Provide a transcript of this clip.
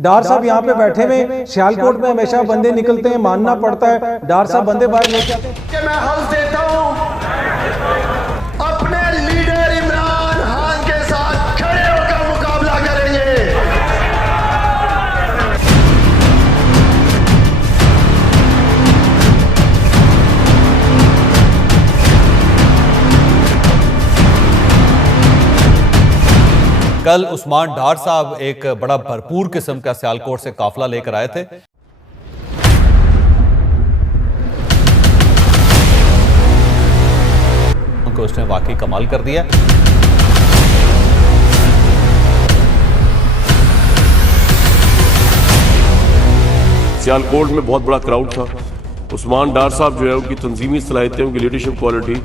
डार साहब यहाँ पे बैठे हुए, सियालकोट में हमेशा बंदे निकलते हैं, मानना पड़ता है। डार साहब बंदे बाहर लेके आते हैं। मैं हल्फ देता हूं अपने लीडर इमरान खान के साथ खड़े होकर मुकाबला करेंगे। कल उस्मान डार साहब एक बड़ा भरपूर किस्म का सियालकोट से काफिला लेकर आए थे। उनको उसने वाकई कमाल कर दिया। सियालकोट में बहुत बड़ा क्राउड था। उस्मान डार साहब जो है उनकी तंजीमी सलाहियतें, उनकी लीडरशिप क्वालिटी